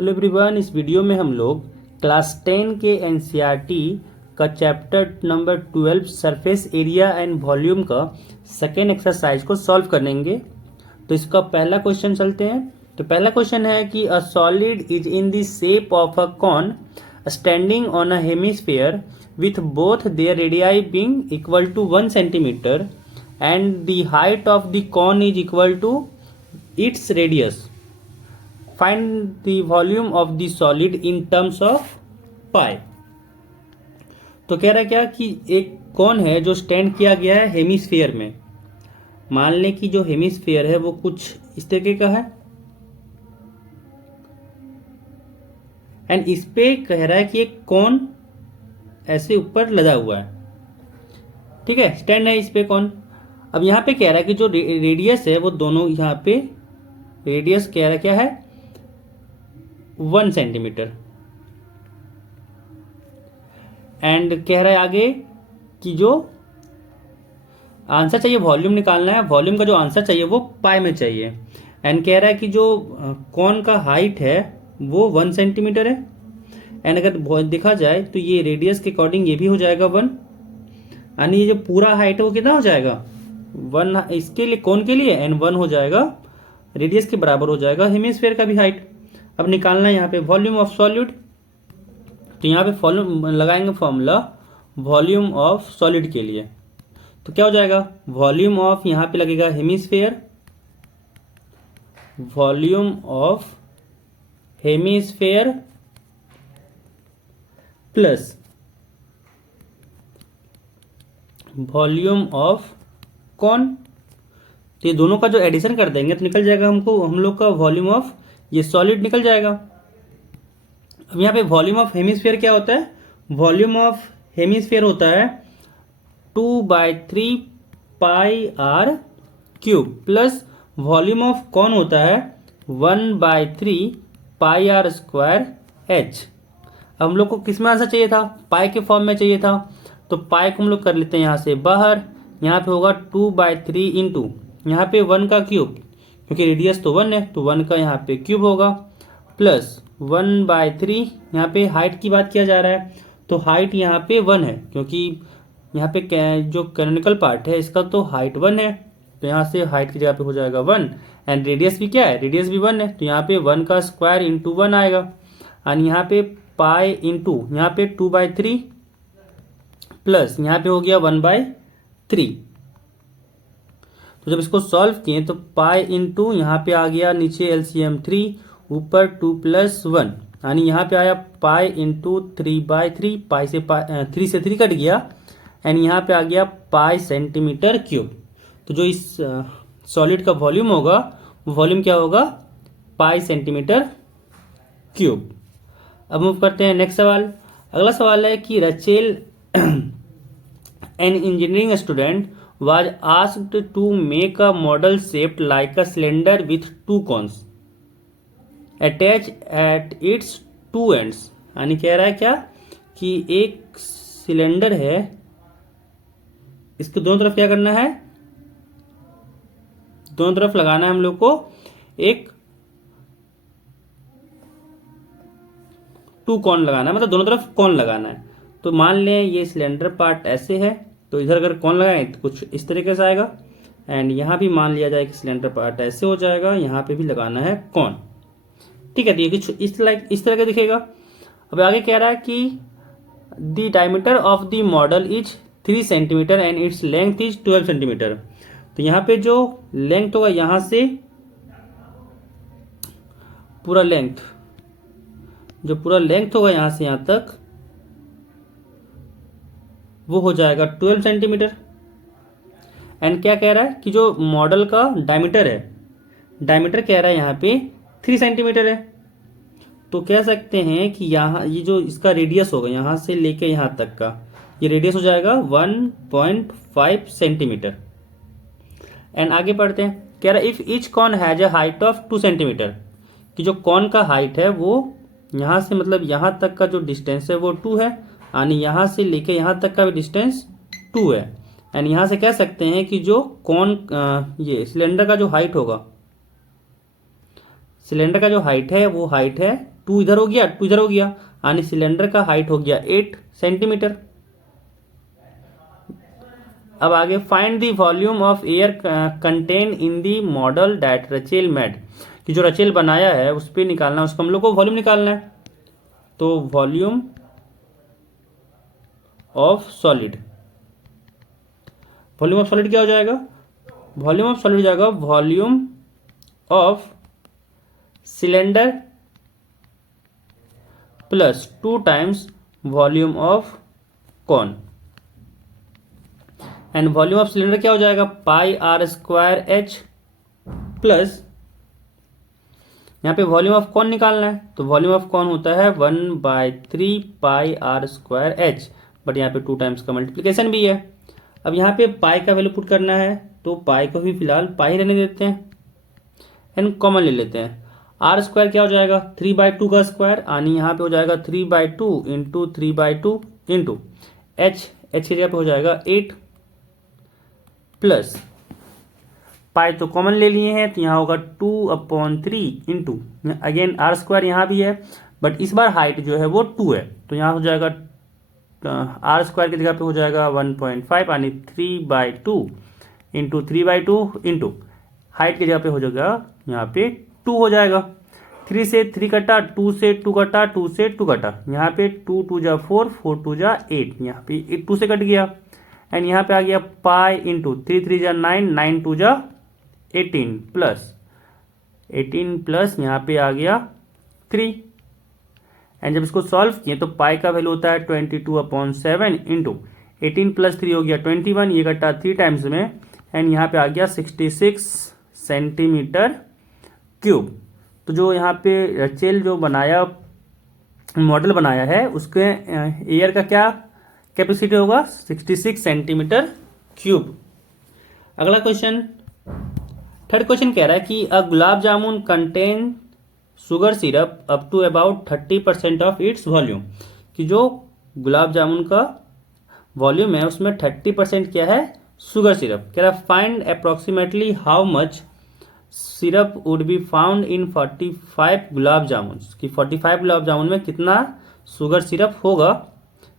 Hello everyone, इस video में हम लोग क्लास 10 के एनसीईआरटी का chapter number 12 surface area and volume का सेकेंड एक्सरसाइज को सॉल्व करेंगे। तो इसका पहला क्वेश्चन चलते हैं। तो पहला क्वेश्चन है कि a solid is in the shape of a cone standing on a hemisphere with both their radii being equal to 1 centimetre and the height of the cone is equal to its radius. Find the volume of the solid in terms of pi. तो कह रहा है क्या कि एक कौन है जो स्टैंड किया गया है हेमिस्फीयर में। मान लें कि जो हेमिस्फीयर है वो कुछ इस तरीके का है एंड इस पे कह रहा है कि एक कौन ऐसे ऊपर लदा हुआ है। ठीक है, स्टैंड है इस पे कौन। अब यहां पे कह रहा है कि जो रेडियस है वो दोनों यहां पे रेडियस कह रहा है क्या है 1 सेंटीमीटर एंड कह रहा है आगे कि जो आंसर चाहिए वॉल्यूम निकालना है। वॉल्यूम का जो आंसर चाहिए वो पाई में चाहिए एंड कह रहा है कि जो कौन का हाइट है वो 1 सेंटीमीटर है एंड अगर देखा जाए तो ये रेडियस के अकॉर्डिंग ये भी हो जाएगा 1 यानी ये जो पूरा हाइट है वो कितना हो जाएगा 1 इसके लिए कौन के लिए एंड 1 हो जाएगा रेडियस के बराबर हो जाएगा हेमिस्फीयर का भी हाइट। अब निकालना है यहाँ पे वॉल्यूम ऑफ सॉलिड। तो यहाँ पे वॉल्यूम लगाएंगे फॉर्मूला वॉल्यूम ऑफ सॉलिड के लिए। तो क्या हो जाएगा वॉल्यूम ऑफ यहाँ पे लगेगा hemisphere, volume of hemisphere plus volume of cone. तो ये दोनों का जो एडिशन कर देंगे तो निकल जाएगा हम लोग का वॉल्यूम ऑफ ये सॉलिड निकल जाएगा। अब यहाँ पे वॉल्यूम ऑफ हेमिस्फीयर क्या होता है, वॉल्यूम ऑफ हेमिस्फीयर होता है 2/3 pi R cube plus volume of cone होता है 1/3 पाई आर स्क्वायर एच। अब हम लोग को किस में आंसर चाहिए था, पाई के फॉर्म में चाहिए था। तो पाई को हम लोग कर लेते हैं यहाँ से बाहर। यहाँ पे होगा 2/3 इंटू यहाँ पे 1 का क्यूब क्योंकि रेडियस तो 1 है तो 1 का यहाँ पे क्यूब होगा प्लस 1/3 यहाँ पे हाइट की बात किया जा रहा है तो हाइट यहाँ पे 1 है क्योंकि यहाँ पे जो कैनोनिकल पार्ट है इसका तो हाइट 1 है तो यहाँ से हाइट की जगह पे हो जाएगा 1 एंड रेडियस भी क्या है, रेडियस भी 1 है तो यहाँ पे 1 का स्क्वायर इंटू 1 आएगा एंड यहाँ पे पाई इंटू यहाँ पे 2/3 प्लस यहाँ पे हो गया 1/3। तो जब इसको सॉल्व किए तो पाई इंटू यहाँ पे आ गया नीचे एलसीएम 3 ऊपर 2 + 1 यानी यहाँ पे आया पाई इंटू 3/3 पाई से 3 से 3 कट गया एंड यहाँ पे आ गया पाई सेंटीमीटर क्यूब। तो जो इस सॉलिड का वॉल्यूम होगा वो वॉल्यूम क्या होगा पाई सेंटीमीटर क्यूब। अब मूव करते हैं नेक्स्ट सवाल। अगला सवाल है कि Rachel an engineering student was asked to make a model shaped like a cylinder with 2 cones attached at its 2 ends। यानी कह रहा है क्या कि एक सिलेंडर है, इसके दोनों तरफ क्या करना है, दोनों तरफ लगाना है हम लोग को एक 2 कॉन लगाना है, मतलब दोनों तरफ कॉन लगाना है। तो मान लें ये सिलेंडर पार्ट ऐसे है तो इधर अगर कौन लगाएं तो कुछ इस तरीके से आएगा एंड यहाँ भी मान लिया जाए कि सिलेंडर पार्ट ऐसे हो जाएगा, यहाँ पे भी लगाना है कौन। ठीक है, तो ये कुछ इस तरह का दिखेगा। अब आगे कह रहा है कि the diameter of the model is 3 centimetre and its length is 12 centimetre. तो यहाँ पे जो लेंथ होगा यहाँ से पूरा लेंथ, जो पूरा लेंथ होगा यहाँ से यहाँ तक वो हो जाएगा 12 सेंटीमीटर एंड क्या कह रहा है कि जो मॉडल का डायमीटर है, डायमीटर कह रहा है यहाँ पे 3 सेंटीमीटर है। तो कह सकते हैं कि यहाँ ये जो इसका रेडियस होगा यहाँ से लेके यहाँ तक का ये रेडियस हो जाएगा 1.5 सेंटीमीटर। एंड आगे पढ़ते हैं, कह रहा है if each cone has a height of 2 centimetre कि जो कॉन का हाइट है वो यहाँ से मतलब यहाँ तक का जो डिस्टेंस है वो 2 है यानी यहाँ से लेके यहाँ तक का भी डिस्टेंस 2 है एंड यहाँ से कह सकते हैं कि जो कौन ये सिलेंडर का जो हाइट होगा सिलेंडर का जो हाइट है वो हाइट है 2 इधर हो गया 2 इधर हो गया, यानी सिलेंडर का हाइट हो गया 8 सेंटीमीटर। अब आगे find the volume of air contain in the model that Rachel made, कि जो रचेल बनाया है उस पर निकालना, उसको हम लोग को वॉल्यूम निकालना है। तो volume of solid, volume of solid क्या हो जाएगा? वॉल्यूम ऑफ सॉलिड हो जाएगा volume of cylinder plus 2 times volume of cone. And volume of cylinder क्या हो जाएगा? Pi are square h plus, यहाँ पे वॉल्यूम ऑफ कॉन निकालना है, तो वॉल्यूम ऑफ कॉन होता है 1/3 pi are square H, but यहाँ पे 2 टाइम्स का मल्टीप्लीकेशन भी है। अब यहाँ पे पाई का वैल्यू पुट करना है, तो पाई को भी फिलहाल पाई रहने देते हैं एंड कॉमन ले लेते हैं। आर स्क्वायर क्या हो जाएगा? 3/2 का स्क्वायर, यानी यहाँ पे हो जाएगा 3/2 इंटू 3/2 इंटू एच की जगह पे हो जाएगा 8 प्लस पाई तो कॉमन ले लिए हैं, तो यहाँ होगा 2/3 इंटू, अगेन आर स्क्वायर यहाँ भी है बट इस बार हाइट जो है वो 2 है, तो यहाँ हो जाएगा आर स्क्वायर की जगह पे हो जाएगा 1.5, यानी 3/2 इंटू 3/2 इंटू हाइट की जगह पे हो जाएगा यहाँ पे 2 हो जाएगा। 3 से 3 कटा, 2 से 2 कटा, 2 से 2 कटा, यहाँ पे 2 2 जा 4, 4 2 जा 8, यहाँ पे 2 से कट गया एंड यहाँ पे आ गया पाई इंटू 3 3 जा 9, 9 2 जा 18 प्लस यहाँ पे आ गया 3 एंड जब इसको सॉल्व किए तो पाई का वैल्यू होता है 22/7 इंटू 18 प्लस 3 हो गया 21, ये कटा 3 टाइम्स में एंड यहाँ पे आ गया 66 सेंटीमीटर क्यूब। तो जो यहाँ पे रचेल जो बनाया मॉडल बनाया है उसके एयर का क्या कैपेसिटी होगा? 66 सेंटीमीटर क्यूब। अगला क्वेश्चन, थर्ड क्वेश्चन कह रहा है कि a gulab jamun contain sugar syrup up to about 30% of its volume, कि जो गुलाब जामुन का वॉल्यूम है उसमें 30% क्या है? Sugar syrup. कह रहा है find approximately how much syrup would be found in 45 gulab जामुन, कि 45 गुलाब जामुन में कितना शुगर सिरप होगा।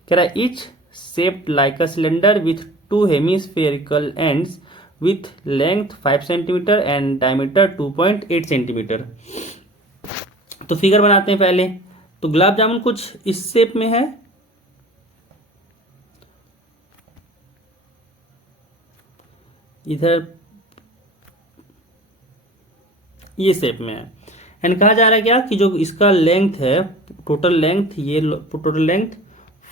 कह रहा है etch shaped like a cylinder with 2 hemispherical ends with length 5 centimetre and diameter 2.8 centimetre. तो फिगर बनाते हैं पहले। तो गुलाब जामुन कुछ इस शेप में है, इधर ये शेप में है एंड कहा जा रहा है क्या कि जो इसका लेंथ है, टोटल लेंथ, ये टोटल लेंथ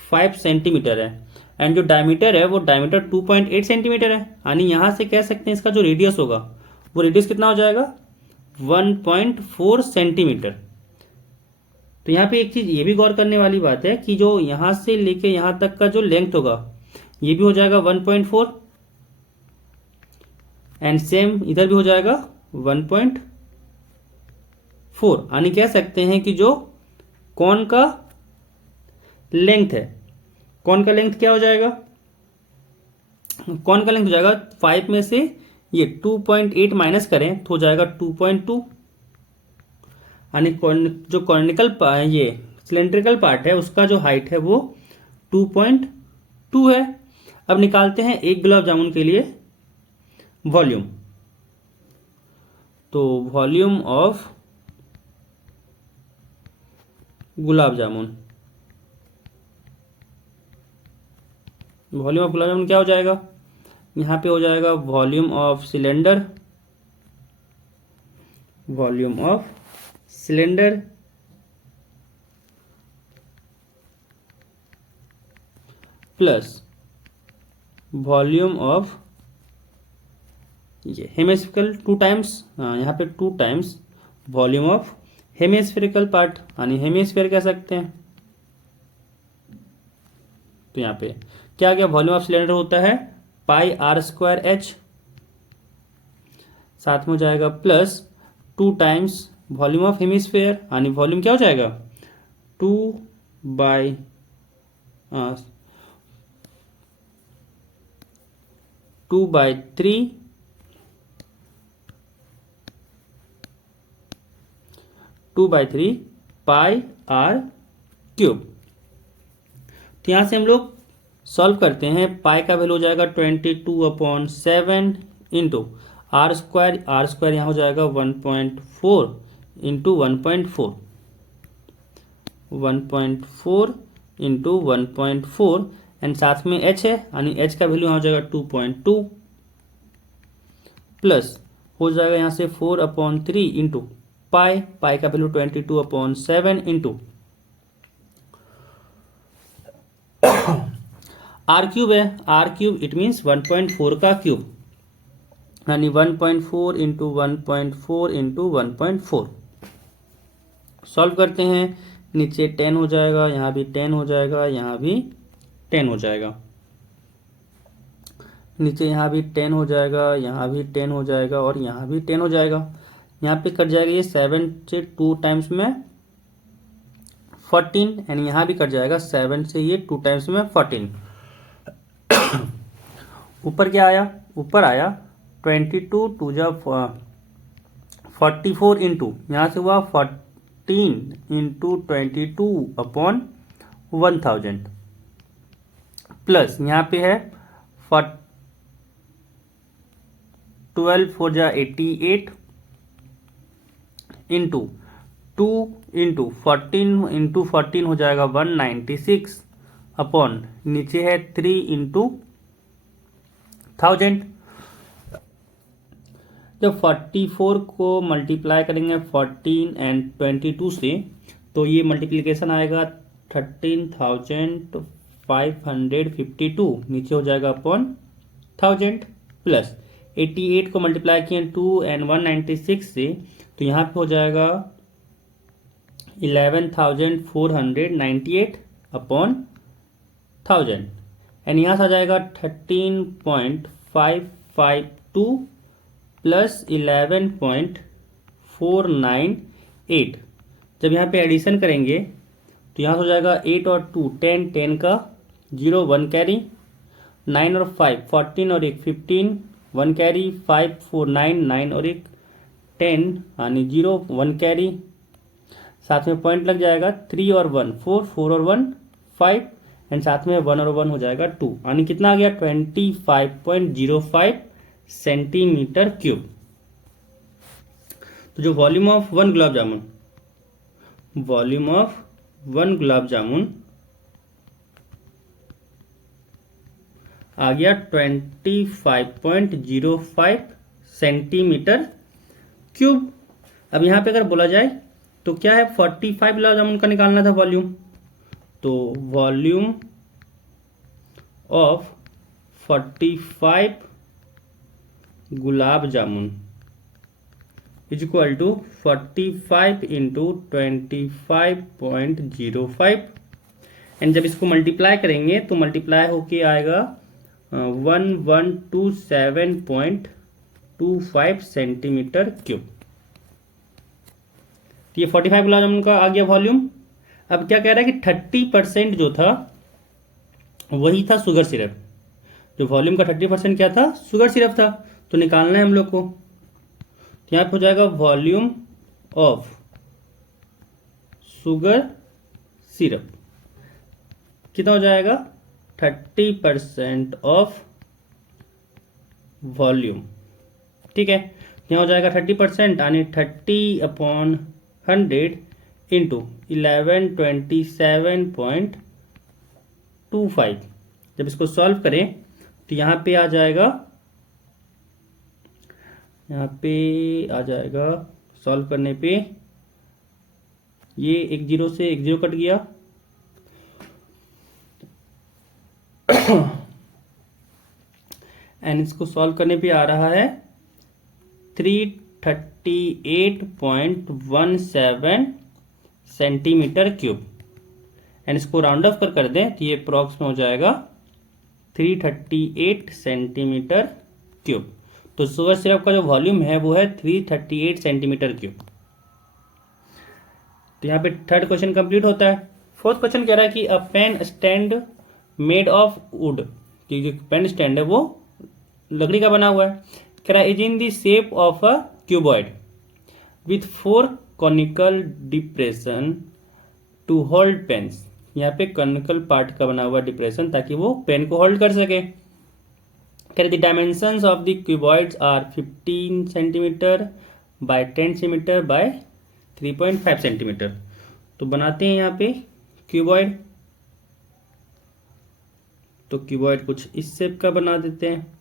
5 सेंटीमीटर है एंड जो डायमीटर है वो डायमीटर 2.8 सेंटीमीटर है, यानी यहां से कह सकते हैं इसका जो रेडियस होगा वो रेडियस कितना हो जाएगा? 1.4 सेंटीमीटर। तो यहाँ पे एक चीज ये भी गौर करने वाली बात है कि जो यहां से लेके यहां तक का जो लेंथ होगा ये भी हो जाएगा 1.4 एंड सेम इधर भी हो जाएगा 1.4, यानी कह सकते हैं कि जो कॉन का लेंथ है, कॉन का लेंथ क्या हो जाएगा? कॉन का लेंथ हो जाएगा 5 में से ये 2.8 माइनस करें तो हो जाएगा 2.2, यानी जो कॉनिकल ये सिलेंड्रिकल पार्ट है उसका जो हाइट है वो 2.2 है। अब निकालते हैं एक गुलाब जामुन के लिए वॉल्यूम। तो volume of gulab jamun, volume of gulab jamun क्या हो जाएगा? यहाँ पे हो जाएगा volume of cylinder, volume of cylinder plus volume of ये हेमिस्फेरिकल 2 टाइम्स, यहाँ पे 2 times volume of hemispherical part, यानी हेमिस्फेयर कह सकते हैं। तो यहाँ पे क्या गया? वॉल्यूम ऑफ सिलेंडर होता है पाई आर स्क्वायर एच, साथ में हो जाएगा plus 2 times volume of hemisphere, यानी वॉल्यूम क्या हो जाएगा? 2/3 2/3 पाई आर क्यूब। तो यहाँ से हम लोग सॉल्व करते हैं। पाई का वैल्यू हो जाएगा 22/7 इंटू आर स्क्वायर यहाँ हो जाएगा 1.4 इंटू 1.4 इंटू 1.4 एंड साथ में h है, यानी h का वैल्यू यहाँ हो जाएगा 2.2 प्लस हो जाएगा यहाँ से 4/3 इंटू पाई का वैल्यू 22/7 इंटू आर क्यूब है, आर क्यूब इट मीन्स 1.4 का क्यूब, यानी 1.4 इंटू 1.4 इंटू 1.4। सॉल्व करते हैं, नीचे 10 हो जाएगा, यहाँ भी 10 हो जाएगा, यहाँ भी 10 हो जाएगा, नीचे यहाँ भी 10 हो जाएगा, यहाँ भी 10 हो जाएगा और यहाँ भी 10 हो जाएगा। यहाँ पे कट जाएगा ये 7 से 2 टाइम्स में 14 एंड यहाँ भी कट जाएगा 7 से ये 2 टाइम्स में 14। ऊपर क्या आया, ऊपर आया 22 2 जा 44 इंटू यहाँ से हुआ 14 इंटू 22/1000 प्लस यहाँ पे है 12 4 जा 88 इंटू 2 इंटू 14 हो जाएगा 196 अपॉन नीचे है 3 इंटू 1000। जब 44 को मल्टीप्लाई करेंगे 14 एंड 22 से तो ये मल्टीप्लिकेशन आएगा 13,552, नीचे हो जाएगा अपॉन 1000 प्लस 88 को मल्टीप्लाई किए 2 एंड 196 से तो यहाँ पे हो जाएगा 11,498 अपॉन 1000 एंड यहाँ से आ जाएगा 13.552 प्लस 11.498। जब यहाँ पे एडिशन करेंगे तो यहाँ से हो जाएगा 8 और 2 10 10 का 0 1 कैरी, 9 और 5 14 और 1 15 1 कैरी, 5 4 9 9 और 1 10 यानी 0 1 कैरी, साथ में पॉइंट लग जाएगा 3 और 1 4 4 और 1 5 एंड साथ में 1 और 1 हो जाएगा 2, यानी कितना आ गया 25.05 सेंटीमीटर क्यूब। तो जो volume of one gulab jamun आ गया 25.05 सेंटीमीटर क्यूब। अब यहाँ पे अगर बोला जाए तो क्या है 45 गुलाब जामुन का निकालना था वॉल्यूम, तो volume of 45 gulab jamun is equal to 45 into 25.05 and जब इसको मल्टीप्लाई करेंगे तो मल्टीप्लाई होके आएगा 1127.25 सेंटीमीटर क्यूब। तो ये 45 गुलाब जामुन का आ गया वॉल्यूम। अब क्या कह रहा है कि 30% जो था वही था शुगर सिरप, जो वॉल्यूम का 30% क्या था, शुगर सिरप था, तो निकालना है हम लोग को। तो यहाँ पे हो जाएगा वॉल्यूम ऑफ शुगर सिरप कितना हो जाएगा 30% ऑफ वॉल्यूम, ठीक है। यहाँ हो जाएगा 30% यानी 30/100 इंटू 1127.25। जब इसको सॉल्व करें तो यहाँ पे आ जाएगा सॉल्व करने पे ये 1 0 से 1 0 कट गया एंड इसको सॉल्व करने पे आ रहा है 338.17 सेंटीमीटर क्यूब एंड इसको राउंड ऑफ कर दें तो ये अप्रॉक्स में हो जाएगा 338 सेंटीमीटर क्यूब। तो शुगर सिरप का जो वॉल्यूम है वो है 338 सेंटीमीटर क्यूब। तो यहाँ पे थर्ड क्वेश्चन कंप्लीट होता है। फोर्थ क्वेश्चन कह रहा है कि a pen stand made of wood, कि जो पेन स्टैंड है वो लकड़ी का बना हुआ है, कह रहा है is in the shape of a cuboid with 4 conical depression to hold pens. यहाँ पे कॉनिकल पार्ट का बना हुआ डिप्रेशन ताकि वो पेन को होल्ड कर सके। The dimensions of the cuboids are 15 centimetre by 10 centimetre by 3.5 centimetre. तो बनाते हैं यहाँ पे क्यूबॉइड। तो क्यूबॉइड कुछ इस शेप का बना देते हैं।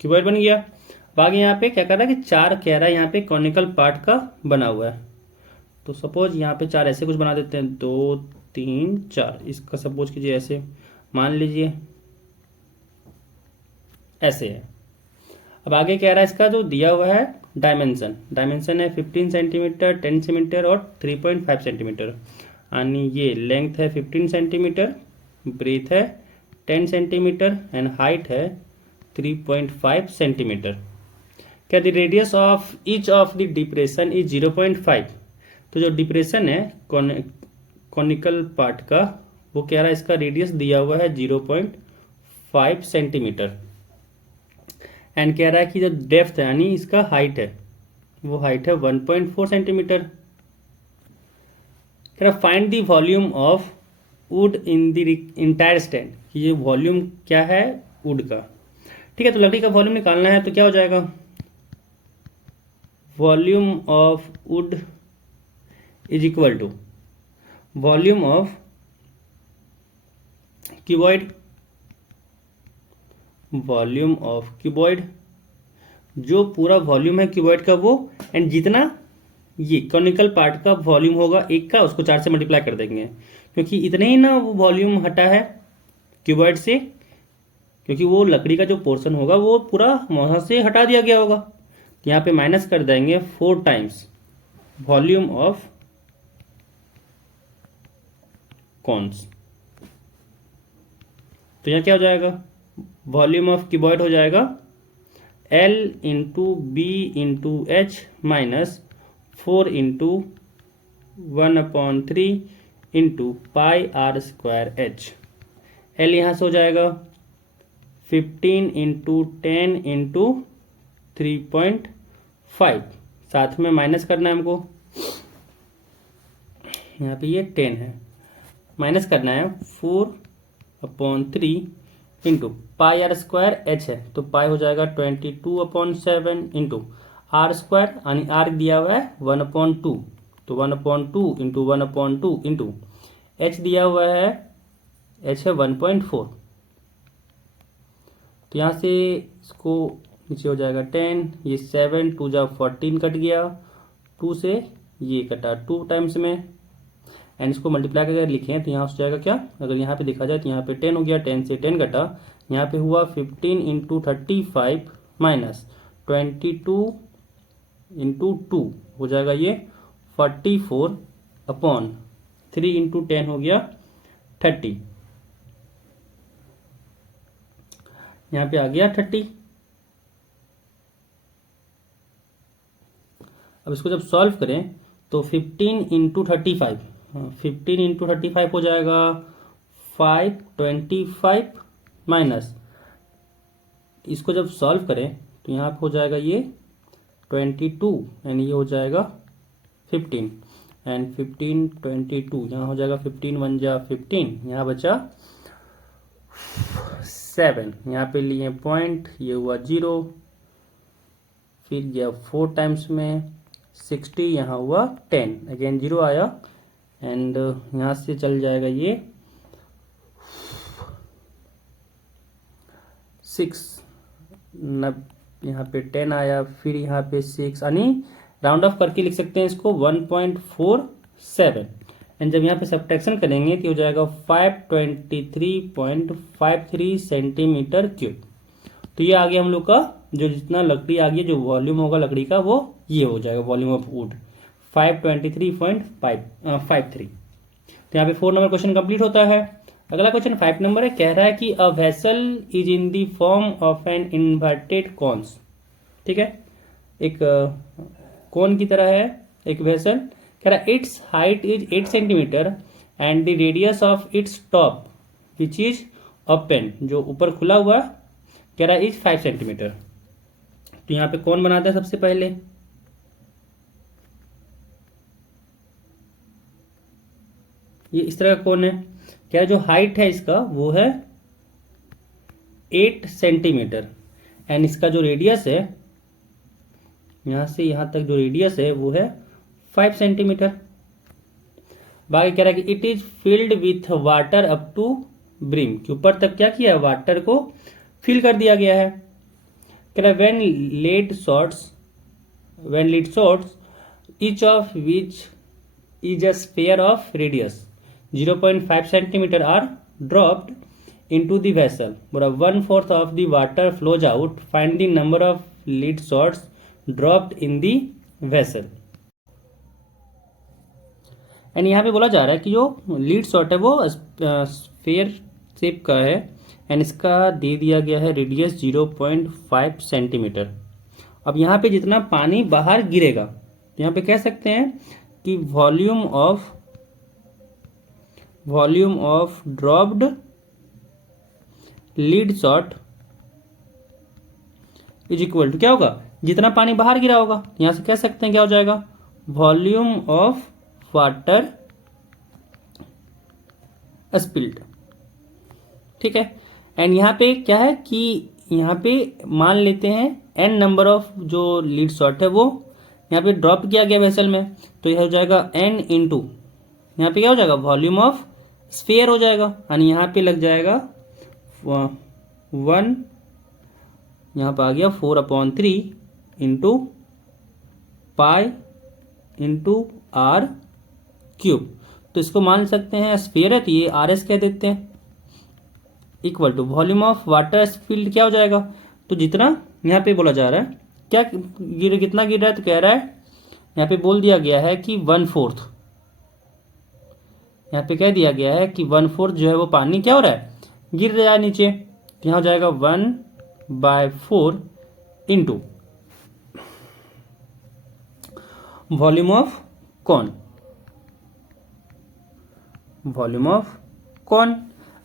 क्यूबॉइड बन गया। अब आगे यहाँ पे क्या कर रहा है कि 4 कह रहा है यहाँ पे कॉनिकल पार्ट का बना हुआ है। तो सपोज यहाँ पे 4 ऐसे कुछ बना देते हैं, 2 3 4। इसका सपोज कीजिए ऐसे, मान लीजिए ऐसे है। अब आगे कह रहा है इसका जो दिया हुआ है डायमेंशन है 15 सेंटीमीटर, 10 सेंटीमीटर और 3.5 सेंटीमीटर। यानी ये लेंथ है 15 सेंटीमीटर, ब्रेथ है 10 सेंटीमीटर एंड हाइट है 3.5 सेंटीमीटर। क्या the radius of each of the depression is 0.5। तो जो डिप्रेशन है कॉनिकल पार्ट का, वो कह रहा है इसका रेडियस दिया हुआ है 0.5 सेंटीमीटर। एंड कह रहा है कि जो डेप्थ है यानी इसका हाइट है, वो हाइट है 1.4 सेंटीमीटर। कह रहा find the volume of would in the entire stand, कि ये वॉल्यूम क्या है वुड का। ठीक है, तो लकड़ी का वॉल्यूम निकालना है तो क्या हो जाएगा, volume of wood is equal to volume of cuboid, volume of cuboid, जो पूरा वॉल्यूम है क्यूबॉइड का वो, एंड जितना ये कॉनिकल पार्ट का वॉल्यूम होगा एक का, उसको 4 से मल्टीप्लाई कर देंगे, क्योंकि इतने ही ना वो वॉल्यूम हटा है क्यूबॉइड से, क्योंकि वो लकड़ी का जो पोर्शन होगा वो पूरा वहां से हटा दिया गया होगा। तो यहाँ पे माइनस कर देंगे 4 टाइम्स वॉल्यूम ऑफ कॉन्स। तो यहाँ क्या हो जाएगा, वॉल्यूम ऑफ क्यूबॉइड हो जाएगा L into b into h minus 4 into 1/3 into pi are square h. L यहाँ से हो जाएगा 15 इंटू 10 इंटू 3.5, साथ में माइनस करना है हमको, यहाँ पे ये 10 है, माइनस करना है 4/3 into pi are square h है, तो पाई हो जाएगा 22/7 इंटू आर स्क्वायर, यानी आर दिया हुआ है 1/2, तो 1/2 इंटू 1/2 इंटू एच दिया हुआ है, एच है 1.4। तो यहाँ से इसको नीचे हो जाएगा 10, ये 7 2 जा 14 कट गया, 2 से ये कटा 2 टाइम्स में, एंड इसको मल्टीप्लाई करके लिखें तो यहाँ हो जाएगा क्या, अगर यहाँ पे देखा जाए तो यहाँ पे 10 हो गया, 10 से 10 कटा, यहाँ पे हुआ 15 इंटू 35 माइनस 22 इंटू 2 हो जाएगा ये 44/3 इंटू 10 हो गया 30, यहाँ पे आ गया 30। अब इसको जब सॉल्व करें तो 15 इंटू 35, 15 इंटू 35 हो जाएगा 525 माइनस, इसको जब सॉल्व करें तो यहाँ पे हो जाएगा ये 22 एंड ये हो जाएगा 15, एंड 15 22 यहाँ हो जाएगा 15 1 जा 15, यहाँ बचा 7, यहाँ पे लिए पॉइंट, ये हुआ 0, फिर गया 4 टाइम्स में 60, यहाँ हुआ 10, अगेन 0 आया, एंड यहाँ से चल जाएगा ये 6, यहाँ पे 10 आया, फिर यहाँ पे 6, यानी राउंड ऑफ करके लिख सकते हैं इसको 1.47, एंड जब यहाँ पे सब्ट्रैक्शन करेंगे तो हो जाएगा 523.53 सेंटीमीटर क्यूब। तो ये आ गया हम लोग का जो जितना लकड़ी आ गई, जो वॉल्यूम होगा लकड़ी का वो ये हो जाएगा, वॉल्यूम ऑफ वुड 523.53। तो यहाँ पे 4 नंबर क्वेश्चन कंप्लीट होता है। अगला क्वेश्चन 5 नंबर है, कह रहा है कि a vessel is in the form of an inverted cons. ठीक है, एक कौन की तरह है एक वेसल, कह रहा है it's height is 8 centimetre and the radius of its top which is open, जो ऊपर खुला हुआ कह रहा है इज 5 सेंटीमीटर। तो यहाँ पे कौन बनाता है सबसे पहले, ये इस तरह का कौन है, क्या जो हाइट है इसका वो है 8 सेंटीमीटर एंड इसका जो रेडियस है यहां से यहां तक जो रेडियस है वो है 5 सेंटीमीटर। बाकी कह रहा है कि it is filled with water up to brim, कि ऊपर तक क्या किया है, वाटर को फिल कर दिया गया है। कह रहा है when lead shots each of which is a sphere of radius 0.5 centimetre are dropped into the vessel, but 1/4 of the water flows out. Find the number of lead shots dropped in the vessel. And यहाँ पे बोला जा रहा है कि जो lead shot है वो स्फीयर शेप का है एंड इसका दे दिया गया है रेडियस 0.5 सेंटीमीटर। अब यहाँ पे जितना पानी बाहर गिरेगा तो यहाँ पे कह सकते हैं कि volume of dropped lead shot is equal to क्या होगा, जितना पानी बाहर गिरा होगा, यहां से कह सकते हैं क्या हो जाएगा, वॉल्यूम ऑफ वाटर स्पिल्ड। ठीक है, एंड यहां पे क्या है कि यहां पे मान लेते हैं n नंबर ऑफ जो लीड शॉट है वो यहां पे ड्रॉप किया गया वेसल में, तो यह हो जाएगा n इंटू यहाँ पे क्या हो जाएगा, वॉल्यूम ऑफ स्फीयर हो जाएगा, यानी यहाँ पे लग जाएगा 1, यहाँ पर आ गया 4/3 into pi into r cube. तो इसको मान सकते हैं स्फीयर है तो ये RS कह देते हैं, equal to volume of water spilled क्या हो जाएगा, तो जितना यहाँ पे बोला जा रहा है क्या कितना गिर रहा है, तो कह रहा है यहाँ पे बोल दिया गया है कि 1/4, यहाँ पे कह दिया गया है कि 1/4 जो है वो पानी क्या हो रहा है, गिर रहा है नीचे। तो यहाँ हो जाएगा 1/4 इंटू वॉल्यूम ऑफ कौन,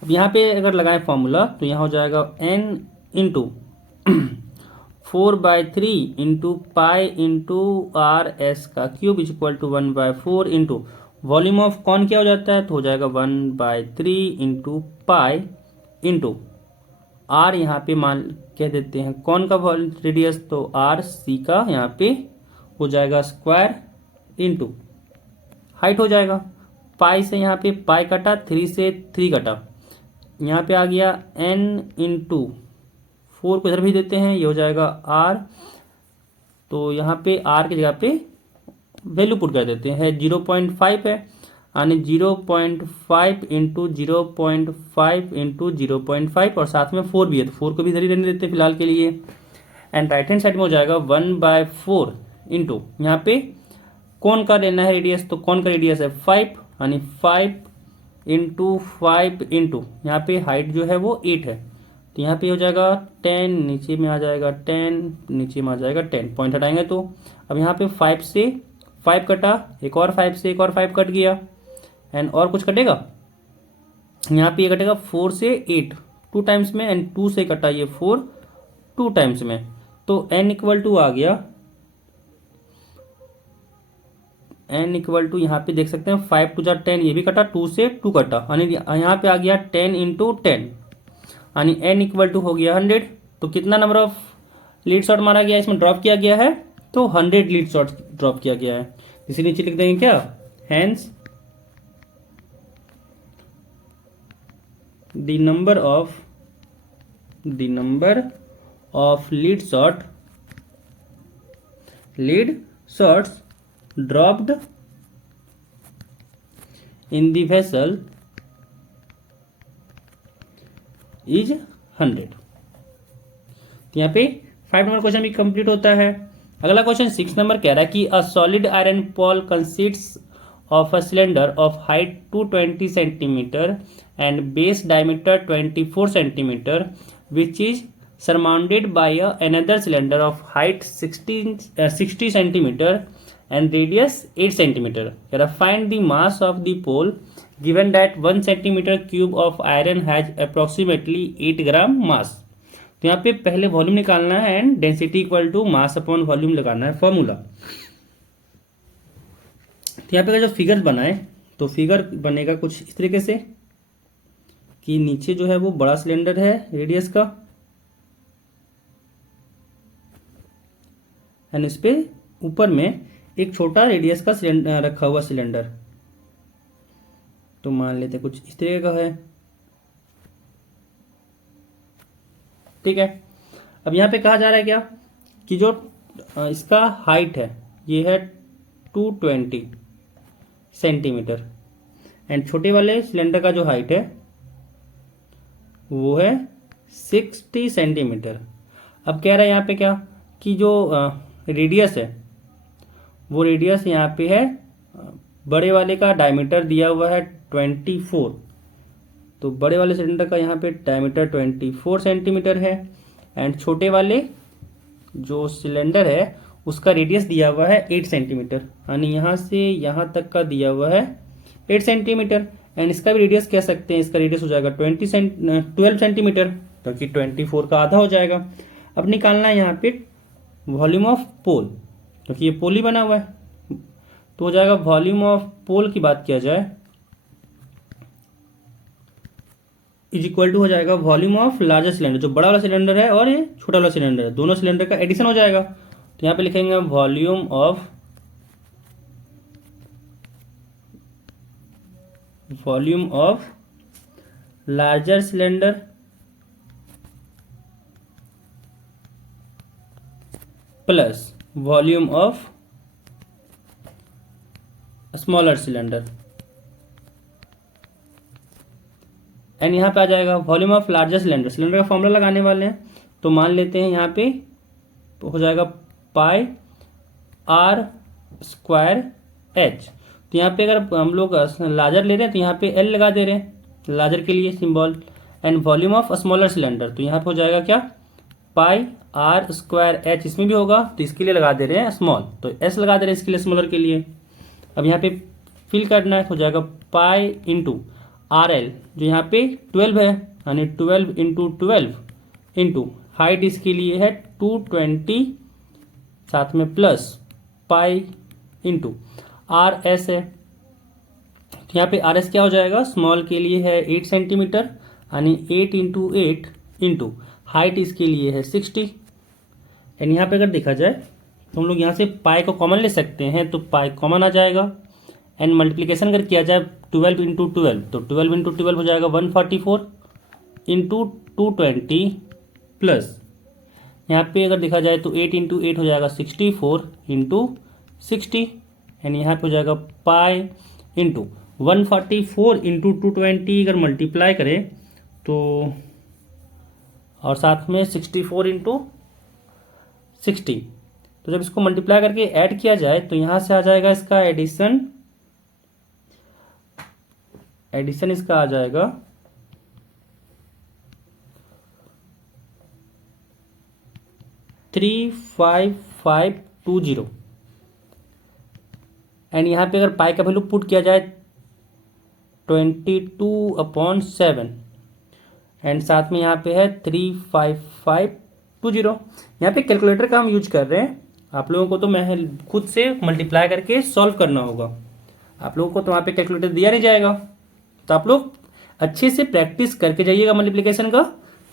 अब यहाँ पे अगर लगाए फॉर्मूला तो यहाँ हो जाएगा n into 4/3 into pi into RS का cube is equal to 1/4 into volume of कौन क्या हो जाता है, तो हो जाएगा 1/3 इंटू पाई इंटू R, यहाँ पे मान कह देते हैं कौन का रेडियस, तो RC का यहाँ पे हो जाएगा स्क्वायर इंटू हाइट हो जाएगा, पाई से यहाँ पे पाई कटा, 3 से 3 कटा, यहाँ पे आ गया n इंटू 4 को इधर भी देते हैं, ये हो जाएगा R, तो यहाँ पे R की जगह पे वैल्यू पुट कर देते हैं 0.5 है, यानी 0.5 इंटू 0.5 इंटू 0.5 और साथ में 4 भी है, तो 4 को भी इधर ही रहने देते हैं फिलहाल के लिए। एंड राइट हैंड साइड में हो जाएगा 1/4 इंटू यहाँ पे कौन का लेना है रेडियस, तो कौन का रेडियस है 5, यानी 5 इंटू 5 इंटू यहाँ पे हाइट जो है वो 8 है, तो यहाँ पे हो जाएगा 10, नीचे में आ जाएगा 10, नीचे में आ जाएगा 10, पॉइंट हटाएंगे तो अब यहाँ पे 5 से 5 कटा, एक और 5 से एक और 5 कट गया, एंड और कुछ कटेगा, यहाँ पे ये कटेगा 4 से 8 2 टाइम्स में, एंड 2 से कटा ये 4 2 टाइम्स में, तो n इक्वल टू आ गया, n इक्वल टू यहाँ पे देख सकते हैं 5 2 10, ये भी कटा, 2 से 2 कटा, यानी यहाँ पे आ गया 10 इंटू 10, यानी n इक्वल टू हो गया 100। तो कितना नंबर ऑफ लीड शॉट मारा गया, इसमें ड्रॉप किया गया है, तो 100 लीड शॉट ड्रॉप किया गया है। इसी नीचे लिख देंगे क्या, hence the number of lead shots dropped in the vessel is 100। तो यहाँ पे 5 नंबर क्वेश्चन भी कंप्लीट होता है। अगला क्वेश्चन 6 नंबर कह रहा है कि a solid iron Paul consists of a cylinder of height 220 centimeter and base diameter 24 centimeter, which is surmounted by another cylinder of height 60 centimeter and radius 8 centimeter. Find the mass of the pole given that 1 centimetre cube of iron has approximately 8 gram mass. तो यहाँ पे पहले volume निकालना है and density equal to mass upon volume लगाना है formula. तो यहाँ पे अगर जो फिगर बनाए तो फिगर बनेगा कुछ इस तरीके से कि नीचे जो है वो बड़ा सिलेंडर है रेडियस का, एंड इस पे ऊपर में एक छोटा रेडियस का सिलेंडर रखा हुआ सिलेंडर। तो मान लेते हैं कुछ इस तरीके का है, ठीक है। अब यहाँ पे कहा जा रहा है क्या कि जो इसका हाइट है ये है 220 सेंटीमीटर एंड छोटे वाले सिलेंडर का जो हाइट है वो है 60 सेंटीमीटर। अब कह रहा है यहाँ पे क्या कि जो रेडियस है वो रेडियस यहाँ पे है, बड़े वाले का डायमीटर दिया हुआ है 24, तो बड़े वाले सिलेंडर का यहाँ पे डायमीटर 24 सेंटीमीटर है एंड छोटे वाले जो सिलेंडर है उसका रेडियस दिया हुआ है 8 सेंटीमीटर, यानी यहाँ से यहाँ तक का दिया हुआ है 8 सेंटीमीटर एंड इसका भी रेडियस कह सकते हैं, इसका रेडियस हो जाएगा 12 सेंटीमीटर, तो कि 24 का आधा हो जाएगा। अब निकालना है यहाँ पे वॉल्यूम ऑफ पोल, क्योंकि ये पोल ही बना हुआ है, तो हो जाएगा वॉल्यूम ऑफ पोल की बात किया जाए इज इक्वल टू हो जाएगा वॉल्यूम ऑफ लार्जर सिलेंडर, जो बड़ा वाला सिलेंडर है और ये छोटा वाला सिलेंडर है, दोनों सिलेंडर का एडिशन हो जाएगा। तो यहाँ पे लिखेंगे volume of larger cylinder plus volume of smaller cylinder, and यहाँ पे आ जाएगा volume of larger cylinder. Cylinder का फॉर्मूला लगाने वाले हैं, तो मान लेते हैं यहाँ पे हो जाएगा पाई आर स्क्वायर एच। तो यहाँ पे अगर हम लोग लार्जर ले रहे हैं तो यहाँ पे एल लगा दे रहे हैं लार्जर के लिए symbol, and volume of smaller cylinder, तो यहाँ पे हो जाएगा क्या पाई आर स्क्वायर एच, इसमें भी होगा तो इसके लिए लगा दे रहे हैं स्मॉल, तो एस लगा दे रहे हैं इसके लिए स्मॉलर के लिए। अब यहाँ पे फिल करना है तो हो जाएगा पाई इंटू आर एल, जो यहाँ पे 12 है, यानी 12 इंटू 12 इंटू हाइट इसके लिए है 220, साथ में plus pi into R S है। तो यहाँ पे आर एस क्या हो जाएगा, स्मॉल के लिए है 8 सेंटीमीटर, यानी 8 इंटू 8 इंटू हाइट इसके लिए है 60। एंड यहाँ पे अगर देखा जाए तो हम लोग यहाँ से पाई को कॉमन ले सकते हैं, तो पाई कॉमन आ जाएगा एंड मल्टीप्लिकेशन अगर किया जाए 12 इंटू 12, तो 12 इंटू 12 हो जाएगा 144 इंटू 220 प्लस यहाँ पे अगर देखा जाए तो 8 इंटू 8 हो जाएगा 64 इंटू 60, एंड यहाँ पे हो जाएगा पाई इंटू 144 इंटू 220 अगर मल्टीप्लाई करें तो, और साथ में 64 इंटू 60, तो जब इसको मल्टीप्लाई करके ऐड किया जाए तो यहाँ से आ जाएगा इसका एडिशन इसका आ जाएगा 35520, एंड यहाँ पे अगर पाई का वैल्यू पुट किया जाए 22/7 एंड साथ में यहाँ पे है 35520। यहाँ पे कैलकुलेटर का हम यूज कर रहे हैं, आप लोगों को तो मैं खुद से मल्टीप्लाई करके सॉल्व करना होगा, आप लोगों को तो वहाँ पे कैलकुलेटर दिया नहीं जाएगा, तो आप लोग अच्छे से प्रैक्टिस करके जाइएगा मल्टीप्लिकेशन का,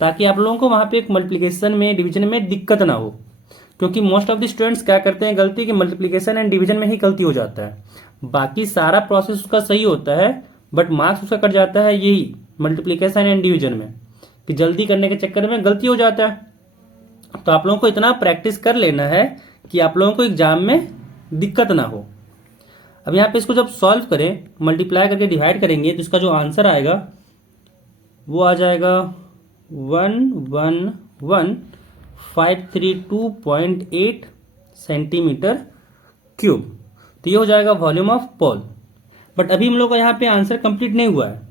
ताकि आप लोगों को वहाँ पे एक मल्टीप्लिकेशन में डिवीजन में दिक्कत ना हो। क्योंकि मोस्ट ऑफ द स्टूडेंट्स क्या करते हैं गलती, कि मल्टीप्लिकेशन एंड डिवीजन में ही गलती हो जाता है, बाकी सारा प्रोसेस उसका सही होता है बट मार्क्स उसका कट जाता है यही मल्टीप्लिकेशन एंड डिवीजन में, कि जल्दी करने के चक्कर में गलती हो जाता है। तो आप लोगों को इतना प्रैक्टिस कर लेना है कि आप लोगों को एग्जाम में दिक्कत ना हो। अब यहाँ पे इसको जब सॉल्व करें, मल्टीप्लाई करके डिवाइड करेंगे, तो इसका जो आंसर आएगा वो आ जाएगा 111,532.8 सेंटीमीटर क्यूब। तो ये हो जाएगा वॉल्यूम ऑफ पोल। बट अभी हम लोग का यहाँ पे आंसर कंप्लीट नहीं हुआ है।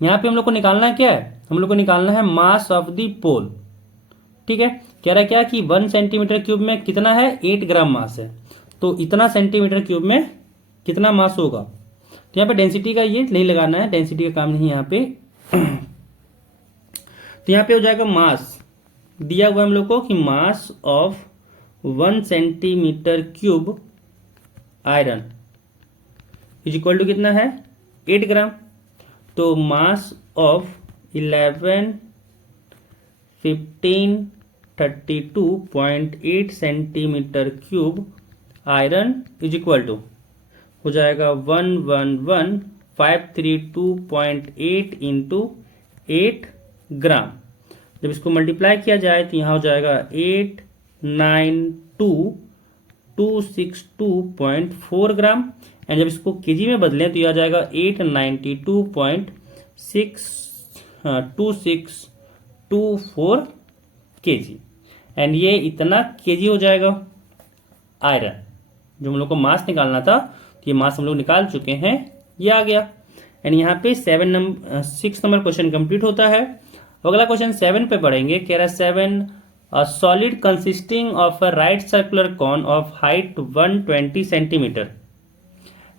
यहाँ पे हम लोग को निकालना क्या है, हम लोग को निकालना है मास ऑफ द पोल। ठीक है, कह रहा है क्या कि 1 सेंटीमीटर क्यूब में कितना है, 8 ग्राम मास है, तो इतना सेंटीमीटर क्यूब में कितना मास होगा। तो यहाँ पे डेंसिटी का ये नहीं लगाना है, डेंसिटी का काम नहीं है यहाँ पे। तो यहाँ पे हो जाएगा मास, दिया हुआ हम लोग को कि mass of 1 centimetre cube iron is equal to कितना है, 8 ग्राम। तो mass of 11, 15, 32.8 centimetre cube iron is equal to हो जाएगा 111,532.8 इंटू 8 ग्राम। जब इसको मल्टीप्लाई किया जाए तो यहाँ हो जाएगा 892,262.4 ग्राम। एंड जब इसको केजी में बदलें तो यह आ जाएगा 892.2624 केजी। एंड ये इतना केजी हो जाएगा आयरन। जो हम लोग को मास निकालना था तो ये मास हम लोग निकाल चुके हैं, ये आ गया। एंड यहाँ पे 6 नंबर क्वेश्चन कंप्लीट होता है। अगला क्वेश्चन 7 पे पढ़ेंगे। कह रहा है 7, a solid consisting of a right circular cone of height 120 centimetre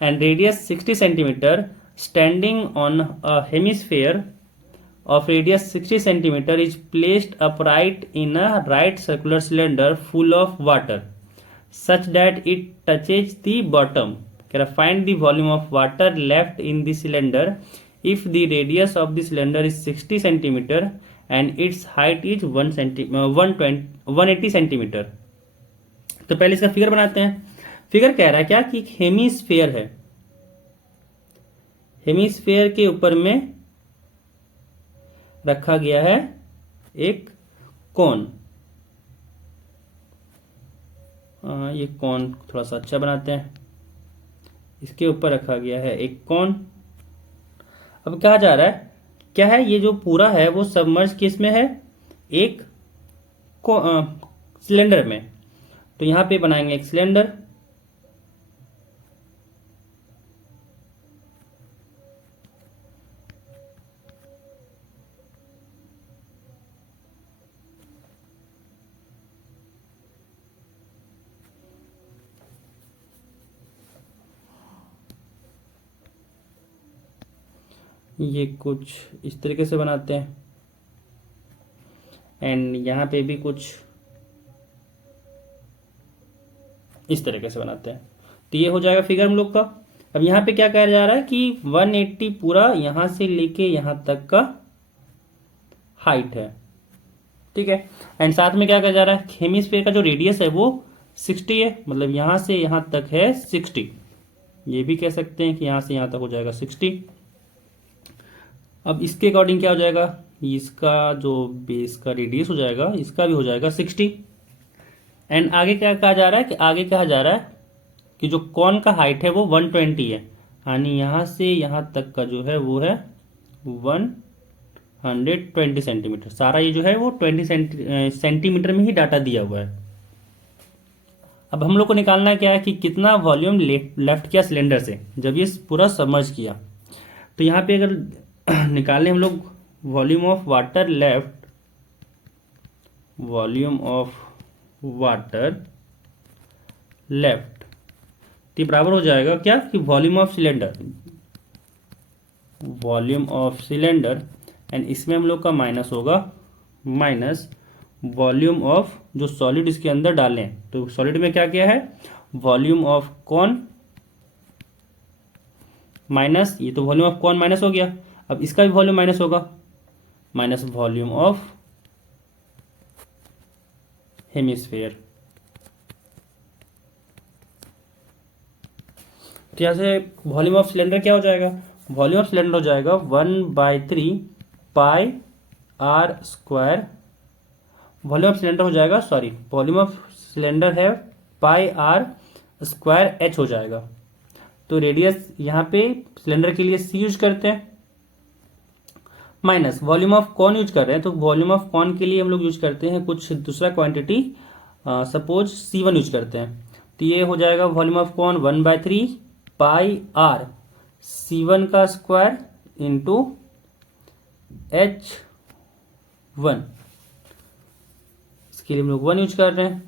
and radius 60 centimeter standing on a hemisphere of radius 60 centimeter is placed upright in a right circular cylinder full of water such that it touches the bottom. Find the volume of water left in the cylinder if the radius of the cylinder is 60 centimeter and its height is 180 centimeter. तो पहले इसका figure बनाते हैं। Figure कह रहा है क्या कि हेमीस्फेयर है, हेमीस्फेयर के ऊपर में रखा गया है एक कोन। ये कोन थोड़ा सा अच्छा बनाते हैं। इसके ऊपर रखा गया है एक कोन। अब कहा जा रहा है क्या है, ये जो पूरा है वो सबमर्ज किस में है, एक सिलेंडर में। तो यहां पे बनाएंगे एक सिलेंडर। ये कुछ इस तरीके से बनाते हैं एंड यहाँ पे भी कुछ इस तरीके से बनाते हैं। तो ये हो जाएगा फिगर हम लोग का। अब यहाँ पे क्या कहा जा रहा है कि 180 पूरा यहाँ से लेके यहाँ तक का हाइट है, ठीक है। एंड साथ में क्या कहा जा रहा है, हेमिस्फीयर का जो रेडियस है वो 60 है, मतलब यहाँ से यहाँ तक है 60। ये भी कह सकते हैं कि यहाँ से यहाँ तक हो जाएगा 60। अब इसके अकॉर्डिंग क्या हो जाएगा, इसका जो बेस का रेडियस हो जाएगा इसका भी हो जाएगा 60। एंड आगे क्या कहा जा रहा है कि आगे कहा जा रहा है कि जो कॉन का हाइट है वो 120 है, यानी यहाँ से यहाँ तक का जो है वो है 120 सेंटीमीटर। सारा ये जो है वो 20 सेंटीमीटर में ही डाटा दिया हुआ है। अब हम लोग को निकालना क्या है कि कितना वॉल्यूम लेफ्ट किया सिलेंडर से जब ये पूरा सबमर्ज किया। तो यहाँ पे अगर निकालें हम लोग volume of water left, volume of water left, तो बराबर हो जाएगा क्या कि volume of cylinder, volume of cylinder. And इसमें हम लोग का माइनस होगा, माइनस वॉल्यूम ऑफ जो सॉलिड इसके अंदर डालें। तो सॉलिड में क्या क्या है, वॉल्यूम ऑफ कॉन माइनस, ये तो वॉल्यूम ऑफ कॉन माइनस हो गया। अब इसका भी वॉल्यूम माइनस होगा, माइनस वॉल्यूम ऑफ हेमिस्फीयर। तो यहाँ से वॉल्यूम ऑफ सिलेंडर क्या हो जाएगा, वॉल्यूम ऑफ सिलेंडर हो जाएगा 1/3 pi are square. Volume of cylinder हो जाएगा, सॉरी वॉल्यूम ऑफ सिलेंडर है पाई आर स्क्वायर एच हो जाएगा। तो रेडियस यहाँ पे सिलेंडर के लिए सी यूज करते हैं, minus volume of cone use कर रहे हैं। तो वॉल्यूम ऑफ कॉन के लिए हम लोग यूज करते हैं कुछ दूसरा क्वांटिटी, सपोज C1 यूज करते हैं। तो ये हो जाएगा volume of cone 1/3 pi r C1 का स्क्वायर इंटू H1। इसके लिए हम लोग 1 यूज कर रहे हैं,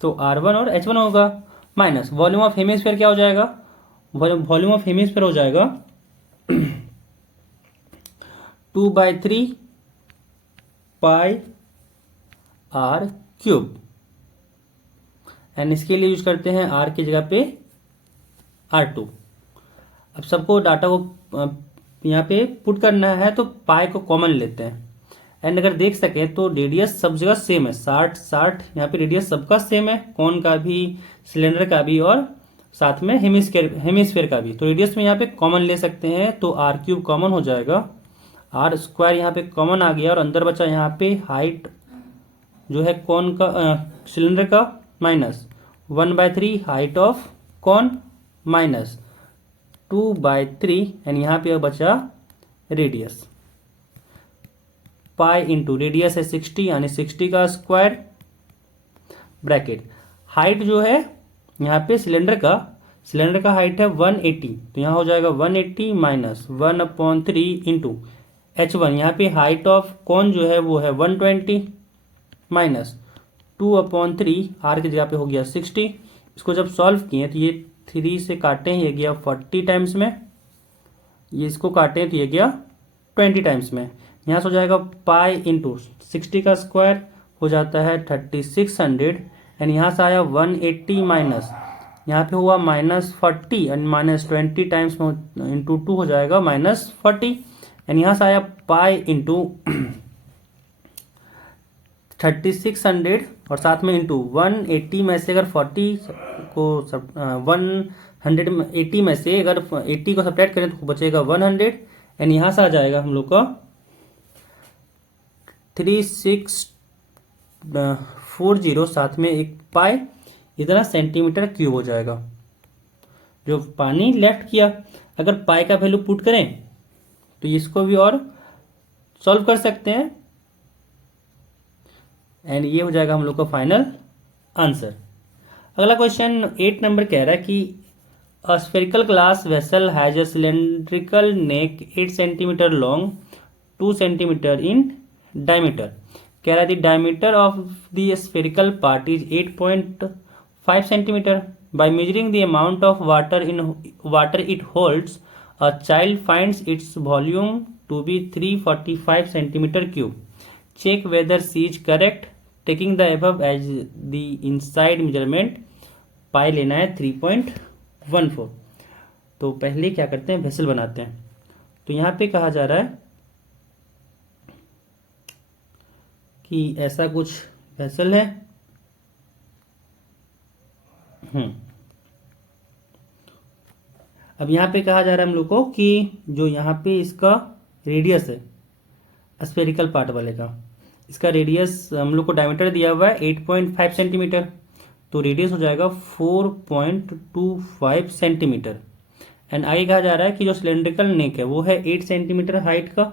तो R1 और H1 होगा, माइनस वॉल्यूम ऑफ हेमिस्फीयर क्या हो जाएगा, वॉल्यूम ऑफ हेमिस्फीयर हो जाएगा 2/3 पाई आर क्यूब, एंड इसके लिए यूज करते हैं आर की जगह पे R2। अब सबको डाटा को यहाँ पे पुट करना है तो पाई को कॉमन लेते हैं, एंड अगर देख सके तो रेडियस सब जगह सेम है, 60 यहाँ पे रेडियस सबका सेम है, कॉन का भी, सिलेंडर का भी, और साथ में हेमिस्फीयर का भी। तो रेडियस में यहाँ पे कॉमन ले सकते हैं, तो आर क्यूब कॉमन हो जाएगा, आर स्क्वायर यहाँ पे कॉमन आ गया, और अंदर बचा यहाँ पे हाइट जो है कॉन का, सिलेंडर का, minus 1/3 height of cone, minus 2/3, and यहाँ पे बचा रेडियस, पाई इंटू रेडियस है 60 यानी 60 का स्क्वायर, ब्रैकेट हाइट जो है यहाँ पे सिलेंडर का हाइट है 180, तो यहाँ हो जाएगा 180 माइनस 1/3 इंटू H1, यहाँ पे हाइट ऑफ कौन जो है वो है 120 माइनस 2/3, आर की जगह पे हो गया 60। इसको जब सॉल्व किए तो ये 3 से काटे हैं, ये गया 40 टाइम्स में, ये इसको काटे तो ये गया 20 टाइम्स में। यहाँ से हो जाएगा पाई इंटू 60 का स्क्वायर हो जाता है 3600, एंड यहाँ से आया 180 माइनस, यहाँ पे हुआ -40 एंड -20 टाइम्स में इंटू 2 हो जाएगा -40, एंड यहाँ से आया पाई इंटू 3600 और साथ में इंटू 180 में से अगर 40 को 180 में से अगर 80 को सब्ट्रैक्ट करें तो बचेगा 100, एंड यहाँ से आ जाएगा हम लोग का 3640, साथ में एक पाई, इतना सेंटीमीटर क्यूब हो जाएगा जो पानी लेफ्ट किया। अगर पाई का वैल्यू पुट करें तो इसको भी और सॉल्व कर सकते हैं, एंड ये हो जाएगा हम लोग का फाइनल आंसर। अगला क्वेश्चन 8 नंबर कह रहा है कि a spherical glass vessel has a cylindrical neck 8 centimetre long, 2 centimetre in diameter. कह रहा है the diameter of the spherical part is 8.5 centimetre. By measuring the amount of water it holds, a child finds its volume to be 345 centimeter cube. Check whether she is correct. Taking the above as the inside measurement, पाई लेना है 3.14। तो पहले क्या करते हैं, vessel बनाते हैं। तो यहाँ पे कहा जा रहा है कि ऐसा कुछ वेसल है, अब यहाँ पे कहा जा रहा है हम लोग को कि जो यहाँ पे इसका रेडियस है स्फेरिकल पार्ट वाले का, इसका रेडियस हम लोग को डायमीटर दिया हुआ है 8.5 सेंटीमीटर, तो रेडियस हो जाएगा 4.25 सेंटीमीटर। एंड आगे कहा जा रहा है कि जो सिलेंड्रिकल नेक है वो है 8 सेंटीमीटर हाइट का,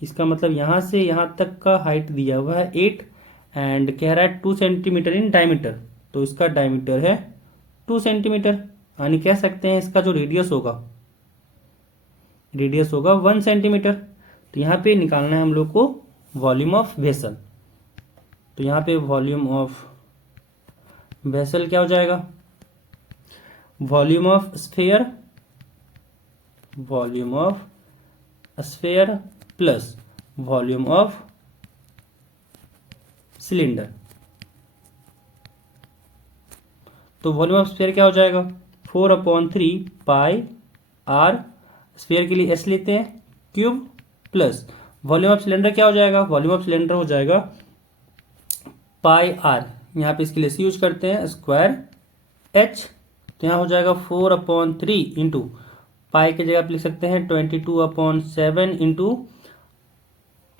इसका मतलब यहाँ से यहाँ तक का हाइट दिया हुआ है 8, एंड कह रहा है 2 सेंटीमीटर इन डायमीटर, तो इसका डायमीटर है 2 सेंटीमीटर, यानी कह सकते हैं इसका जो रेडियस होगा 1 सेंटीमीटर। तो यहाँ पे निकालना है हम लोग को वॉल्यूम ऑफ वेसल। तो यहाँ पे वॉल्यूम ऑफ वेसल क्या हो जाएगा, volume of sphere plus volume of cylinder. तो वॉल्यूम ऑफ स्फेयर क्या हो जाएगा 4/3 पाई आर, स्फेयर के लिए एस लेते हैं cube, plus volume of cylinder क्या हो जाएगा, वॉल्यूम ऑफ सिलेंडर हो जाएगा पाई आर, यहाँ पे इसके लिए सी यूज करते हैं स्क्वायर एच। तो यहाँ हो जाएगा 4/3 इंटू पाई की जगह आप लिख सकते हैं 22/7 इंटू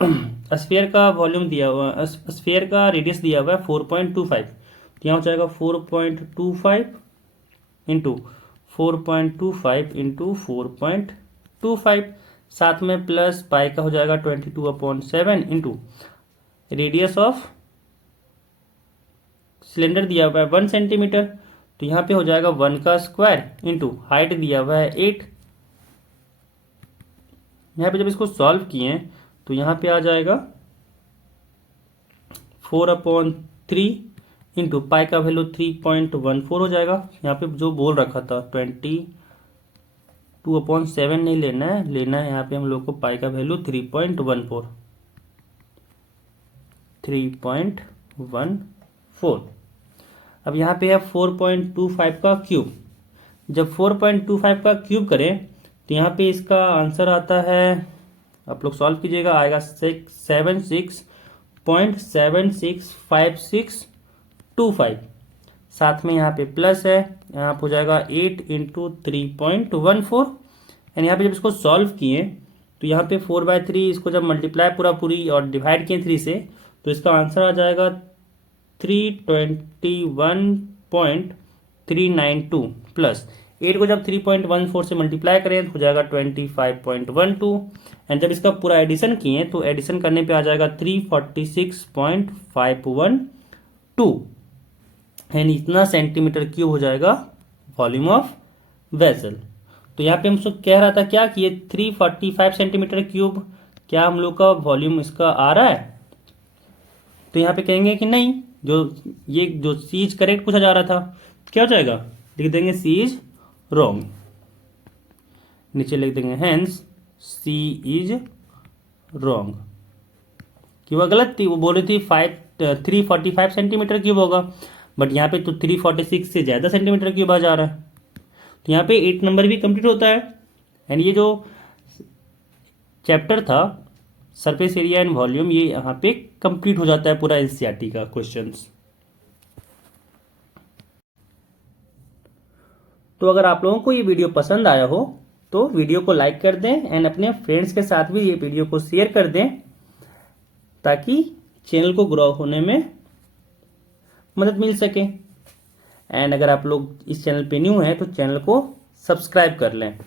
स्फेयर का वॉल्यूम दिया हुआ, स्फेयर का रेडियस दिया हुआ है 4.25, तो यहाँ हो जाएगा 4.25 इंटू 4.25 इंटू 4.25, साथ में प्लस पाई का हो जाएगा 22/7 इंटू रेडियस ऑफ सिलेंडर दिया हुआ है 1 सेंटीमीटर, तो यहाँ पे हो जाएगा 1 का स्क्वायर इंटू हाइट दिया हुआ है 8। यहाँ पे जब इसको सॉल्व किए तो यहाँ पे आ जाएगा 4/3 इंटू पाई का वैल्यू 3.14 हो जाएगा। यहाँ पे जो बोल रखा था 22/7 नहीं लेना है, लेना है यहाँ पे हम लोग को पाई का वैल्यू 3.14। अब यहाँ पे है 4.25 का क्यूब। जब 4.25 का क्यूब करें तो यहाँ पे इसका आंसर आता है, आप लोग सॉल्व कीजिएगा, आएगा 76.765625। साथ में यहाँ पे प्लस है, यहाँ पे हो जाएगा 8 इंटू 3.14। एंड यहाँ पे जब इसको सॉल्व किए तो यहाँ पे 4/3 इसको जब मल्टीप्लाई पूरी और डिवाइड किए 3 से, तो इसका आंसर आ जाएगा 321.392 प्लस 8 को जब 3.14 से मल्टीप्लाई करें तो हो जाएगा 25.12। एंड जब इसका पूरा एडिशन किए तो एडिशन करने पे आ जाएगा 346.512। एंड इतना सेंटीमीटर क्यूब हो जाएगा वॉल्यूम ऑफ वेसल। तो यहाँ पे हमसे कह रहा था क्या कि ये 345 सेंटीमीटर क्यूब क्या हम लोग का वॉल्यूम इसका आ रहा है? तो यहाँ पे कहेंगे कि नहीं, जो सी इज करेक्ट पूछा जा रहा था, क्या हो जाएगा, लिख देंगे सी इज रॉन्ग। नीचे लिख देंगे हेंस सी इज रॉन्ग, कि वह गलत थी, वो बोल रही थी 345 सेंटीमीटर क्यूब होगा, बट यहाँ पे तो 346 से ज़्यादा सेंटीमीटर क्यूब आ जा रहा है। तो यहाँ पे 8 नंबर भी कंप्लीट होता है। एंड ये जो चैप्टर था सरफेस एरिया एंड वॉल्यूम, ये यहाँ पे कंप्लीट हो जाता है पूरा एनसीईआरटी का क्वेश्चंस। तो अगर आप लोगों को ये वीडियो पसंद आया हो तो वीडियो को लाइक कर दें एंड अपने फ्रेंड्स के साथ भी ये वीडियो को शेयर कर दें, ताकि चैनल को ग्रो होने में मदद मिल सके। एंड अगर आप लोग इस चैनल पे न्यू हैं तो चैनल को सब्सक्राइब कर लें।